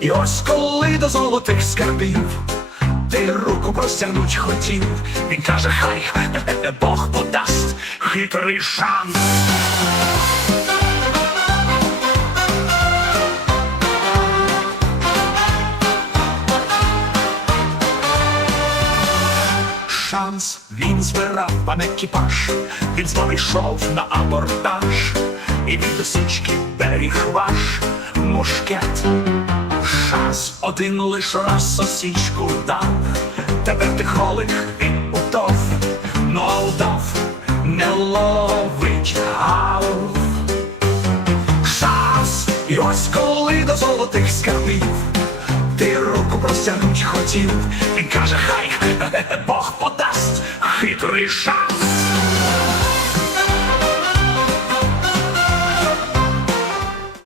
І ось коли до золотих скарбів ти руку простягнуть хотів, він каже, хай Бог подасть хитрий шанс. Шанс він збирав пан екіпаж, він знову йшов на абордаж, і від досічки беріг ваш мушкет. Один лиш раз сосічку дав, тепер ти холик він утов, но удав не ловить гав. Шанс, і ось коли до золотих скарбів ти руку простягнуть хотів, він каже, хай Бог подасть хитрий шанс.